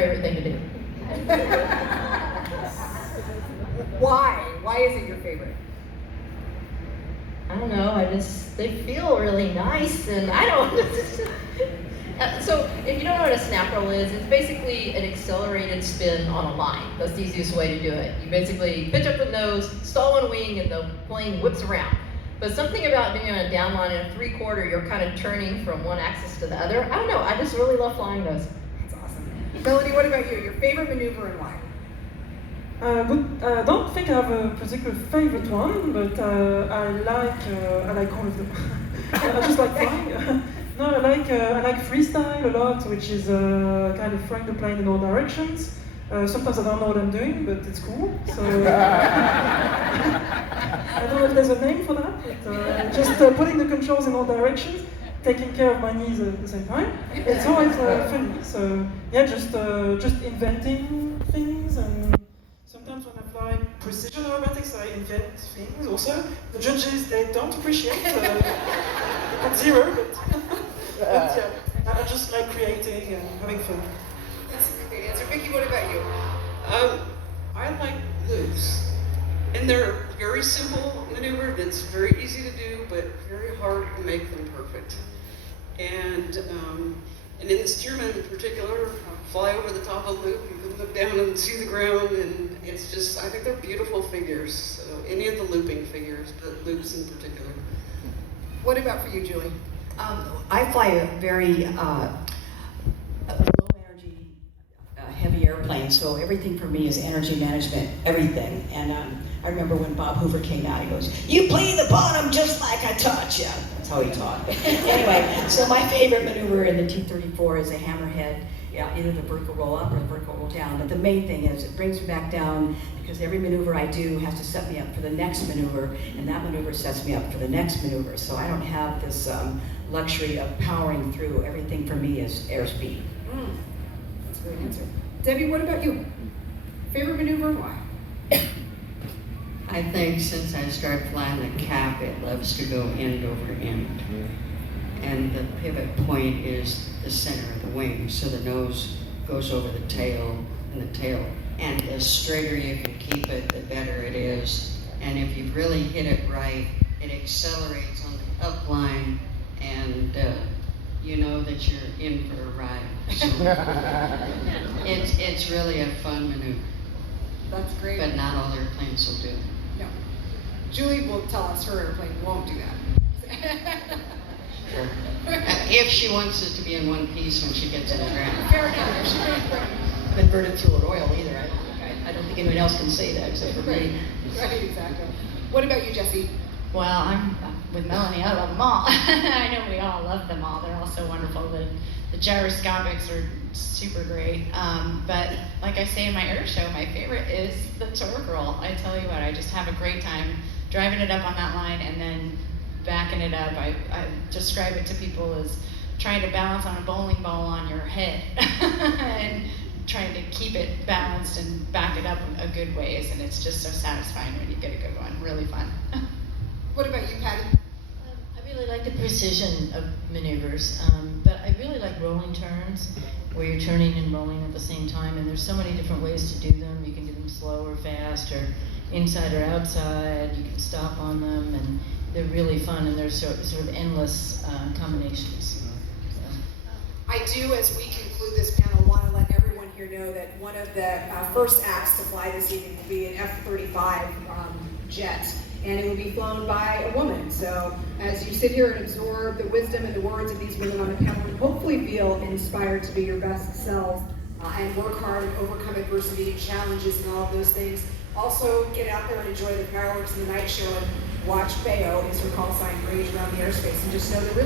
favorite thing to do. Why? Why is it your favorite? I don't know, they feel really nice, and I don't. So, if you don't know what a snap roll is, it's basically an accelerated spin on a line. That's the easiest way to do it. You basically pitch up the nose, stall one wing, and the plane whips around. But something about doing a down line and a 3/4, you're kind of turning from one axis to the other. I don't know, I just really love flying those. That's awesome. Melanie, what about you? Your favorite maneuver and why? I don't think I have a particular favorite one, but I like all of them. I just like flying. No, I like freestyle a lot, which is kind of throwing the plane in all directions. Sometimes I don't know what I'm doing, but it's cool. So I don't know if there's a name for that, but just putting the controls in all directions, taking care of my knees at the same time. It's always fun. So yeah, just inventing things, and sometimes when I fly precision aerobatics, I invent things also. The judges, they don't appreciate at zero, but yeah, I just like creating and having fun. That's a great answer. Vicky, what about you? I like loops. And they're a very simple maneuver that's very easy to do, but very hard to make them perfect. And in the Stearman in particular, fly over the top of a loop, you can look down and see the ground, and it's just, I think they're beautiful figures. So any of the looping figures, but loops in particular. What about for you, Julie? I fly a very low energy, heavy airplane, so everything for me is energy management, everything. And I remember when Bob Hoover came out, he goes, "You play the bottom just like I taught you." That's how he taught. Anyway, so my favorite maneuver in the T-34 is a hammerhead. Yeah, either the vertical roll up or the vertical roll down. But the main thing is it brings me back down, because every maneuver I do has to set me up for the next maneuver, and that maneuver sets me up for the next maneuver. So I don't have this luxury of powering through. Everything for me is airspeed. That's a great answer. Debbie, what about you? Favorite maneuver and why? I think since I started flying the cap, it loves to go end over end. And the pivot point is the center of the wing, so the nose goes over the tail, and the tail. And the straighter you can keep it, the better it is. And if you really hit it right, it accelerates on the up line, and you know that you're in for a ride. So it's really a fun maneuver. That's great. But not all airplanes will do it. No. Julie will tell us her airplane won't do that. If she wants it to be in one piece when she gets to the ground. Fair enough. She really Converted fuel or oil either. I don't think anyone else can say that except for me. Right, exactly. What about you, Jessie? Well, I'm with Melanie. I love them all. I know we all love them all. They're all so wonderful. The gyroscopics are super great. But like I say in my air show, my favorite is the torque roll. I tell you what, I just have a great time driving it up on that line and then backing it up. I describe it to people as trying to balance on a bowling ball on your head and trying to keep it balanced and back it up a good ways, and it's just so satisfying when you get a good one. Really fun. What about you, Patty? I really like the precision of maneuvers, but I really like rolling turns, where you're turning and rolling at the same time, and there's so many different ways to do them. You can do them slow or fast, or inside or outside. You can stop on them, and they're really fun, and there's sort of endless combinations. I do, as we conclude this panel, want to let everyone here know that one of the first acts to fly this evening will be an F-35 jet, and it will be flown by a woman. So as you sit here and absorb the wisdom and the words of these women on the panel, you hopefully feel inspired to be your best selves and work hard and overcome adversity and challenges and all of those things. Also, get out there and enjoy the fireworks and the night show, and watch Bayo, is her call sign, rage around the airspace, and just know that